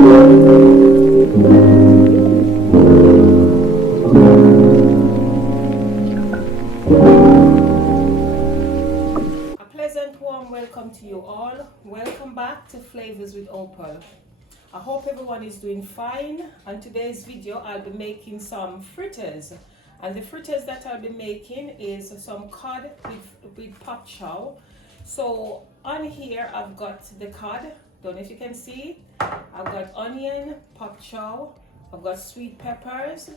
Pleasant warm welcome to you all. Welcome back to Flavors with Opal. I hope everyone is doing fine. On today's video I'll be making some fritters, and the fritters that I'll be making is some cod with Popchow. So on here I've got the cod, don't know if you can see. I've got onion, Popchow, I've got sweet peppers,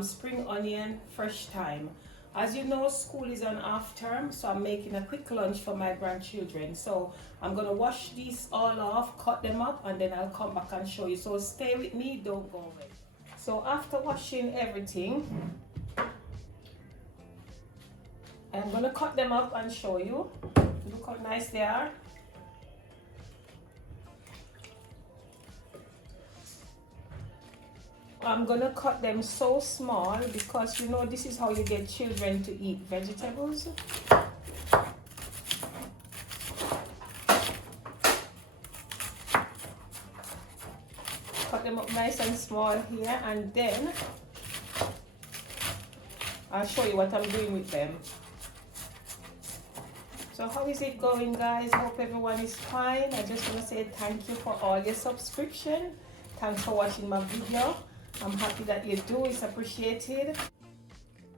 spring onion, fresh thyme. As you know, school is on half term, so I'm making a quick lunch for my grandchildren. So I'm gonna wash these all off, cut them up, and then I'll come back and show you. So stay with me, don't go away. So after washing everything, I'm gonna cut them up and show you. Look how nice they are. I'm gonna cut them so small because you know this is how you get children to eat vegetables. Cut them up nice and small here, and then I'll show you what I'm doing with them. So how is it going, guys? Hope everyone is fine. I just want to say thank you for all your subscription. Thanks for watching my video. I'm happy that you do, it's appreciated.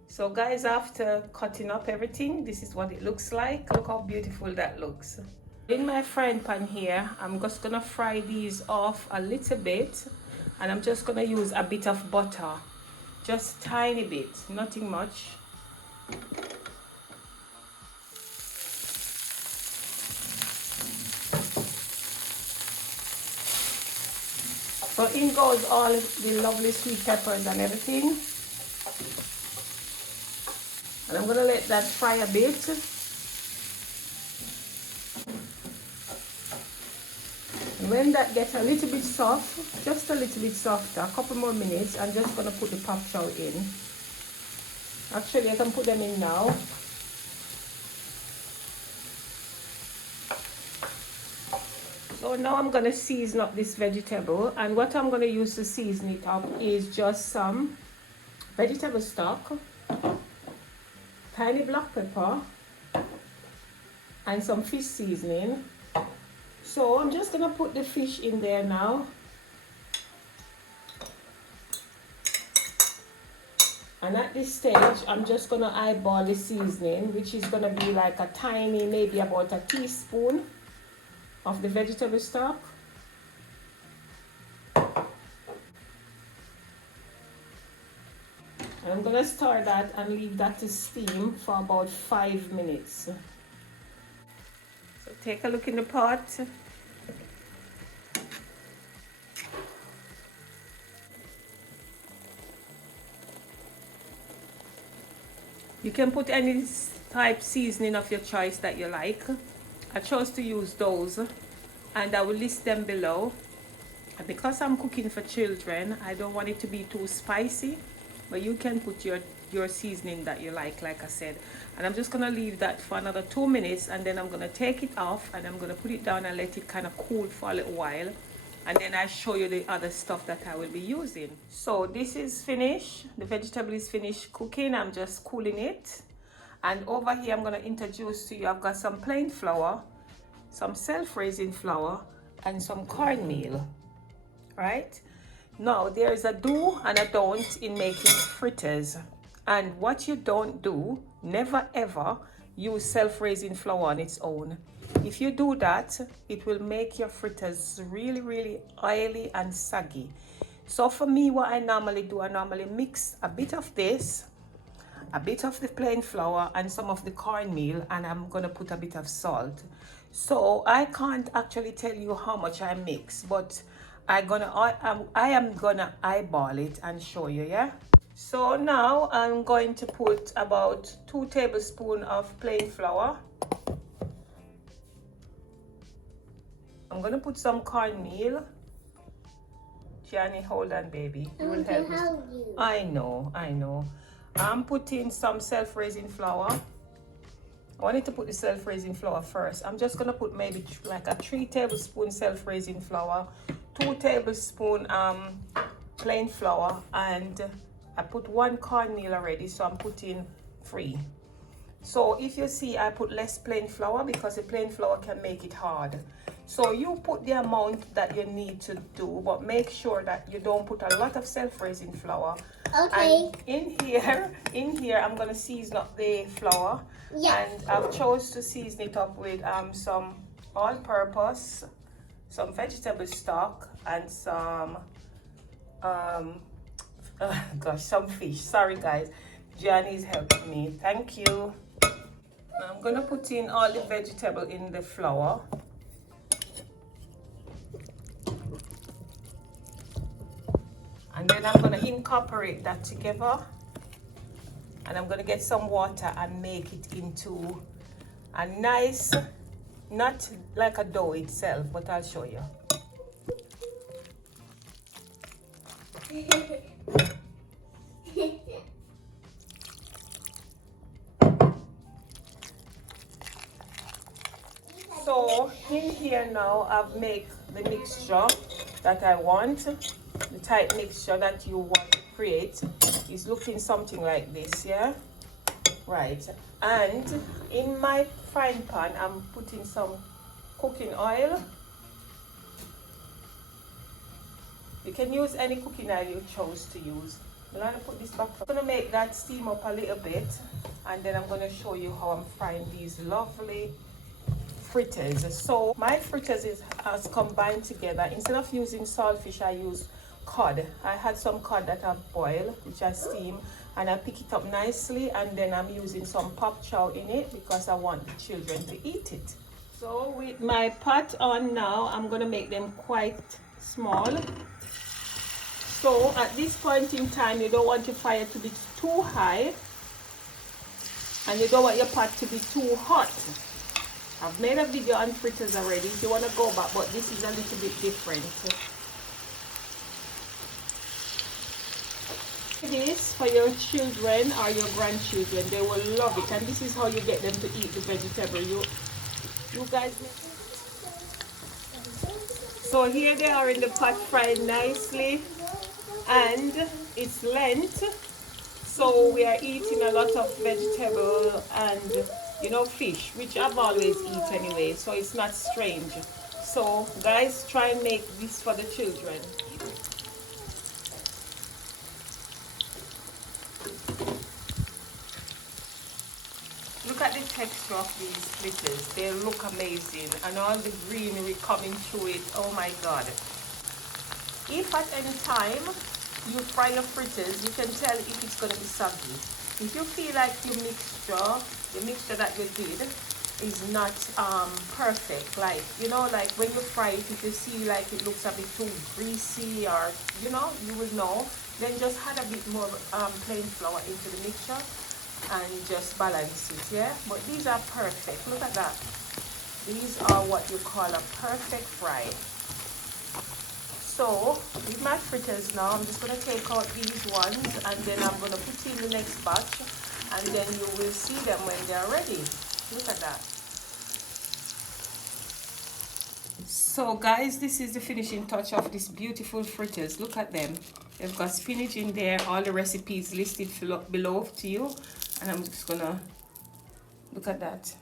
So guys, after cutting up everything, this is what it looks like. Look how beautiful that looks. In my frying pan here, I'm just gonna fry these off a little bit, and I'm just gonna use a bit of butter, just tiny bit, nothing much. So in goes all the lovely sweet peppers and everything. And I'm gonna let that fry a bit. And when that gets a little bit soft, just a little bit softer, a couple more minutes, I'm just gonna put the Popchow in. Actually, I can put them in now. So now I'm going to season up this vegetable, and what I'm going to use to season it up is just some vegetable stock, tiny black pepper, and some fish seasoning. So I'm just going to put the fish in there now. And at this stage, I'm just going to eyeball the seasoning, which is going to be like a tiny, maybe about a teaspoon of the vegetable stock. And I'm gonna stir that and leave that to steam for about 5 minutes. So take a look in the pot. You can put any type seasoning of your choice that you like. I chose to use those, and I will list them below. And because I'm cooking for children, I don't want it to be too spicy, but you can put your seasoning that you like I said. And I'm just gonna leave that for another 2 minutes, and then I'm gonna take it off and I'm gonna put it down and let it kind of cool for a little while, and then I show you the other stuff that I will be using. So this is finished, the vegetable is finished cooking. I'm just cooling it. And over here, I'm going to introduce to you, I've got some plain flour, some self-raising flour, and some cornmeal, right? Now, there is a do and a don't in making fritters. And what you don't do, never ever use self-raising flour on its own. If you do that, it will make your fritters really, really oily and saggy. So for me, what I normally do, I normally mix a bit of this, a bit of the plain flour, and some of the cornmeal, and I'm gonna put a bit of salt. So I can't actually tell you how much I mix, but I am gonna eyeball it and show you, yeah? So now I'm going to put about 2 tablespoons of plain flour. I'm gonna put some cornmeal. Gianni, hold on, baby. You will help me. I know. I'm putting some self-raising flour. I wanted to put the self-raising flour first. I'm just gonna put maybe like a 3 tablespoons self-raising flour, 2 tablespoons plain flour, and I put 1 cornmeal already, so I'm putting 3. So if you see, I put less plain flour because the plain flour can make it hard. So you put the amount that you need to do, but make sure that you don't put a lot of self-raising flour. Okay. And in here, I'm gonna season up the flour. Yeah. And I've chose to season it up with some all-purpose, some vegetable stock, and some some fish. Sorry guys, Gianni's helping me. Thank you. I'm gonna put in all the vegetable in the flour. And then I'm gonna incorporate that together. And I'm gonna get some water and make it into a nice, not like a dough itself, but I'll show you. So in here now, I've made the mixture that I want. The type mixture that you want to create is looking something like this, yeah? Right. And in my frying pan, I'm putting some cooking oil. You can use any cooking oil you chose to use. I'm going to put this back. I'm going to make that steam up a little bit, and then I'm going to show you how I'm frying these lovely fritters. So my fritters has combined together. Instead of using saltfish, I use cod. I had some cod that I've boiled, which I steam, and I pick it up nicely, and then I'm using some Popchow in it because I want the children to eat it. So with my pot on now, I'm going to make them quite small. So at this point in time, you don't want your fire to be too high, and you don't want your pot to be too hot. I've made a video on fritters already if you want to go back, but this is a little bit different. This for your children or your grandchildren, they will love it, and this is how you get them to eat the vegetable. You guys. So here they are in the pot, fried nicely, and it's Lent, so we are eating a lot of vegetable and fish, which I've always eat anyway, so it's not strange. So guys, try and make this for the children. Look at the texture of these fritters. They look amazing, and all the greenery coming through it. Oh my god. If at any time you fry your fritters, you can tell if it's going to be soggy. If you feel like the mixture that you did is not perfect, like when you fry it, if you see like it looks a bit too greasy, or you will know, then just add a bit more plain flour into the mixture and just balance it, yeah? But these are perfect. Look at that. These are what you call a perfect fry. So with my fritters now, I'm just going to take out these ones, and then I'm going to put in the next batch, and then you will see them when they're ready. Look at that. So guys, this is the finishing touch of this beautiful fritters. Look at them. They've got spinach in there, all the recipes listed below to you, and I'm just gonna look at that.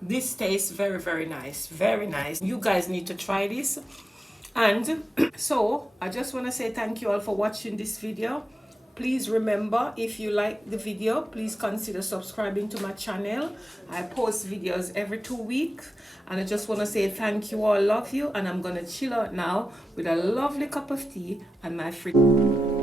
This tastes very, very nice. Very nice. You guys need to try this. And so I just want to say thank you all for watching this video. Please remember, if you like the video, please consider subscribing to my channel. I post videos every 2 weeks, and I just want to say thank you all, love you, and I'm gonna chill out now with a lovely cup of tea and my fritters.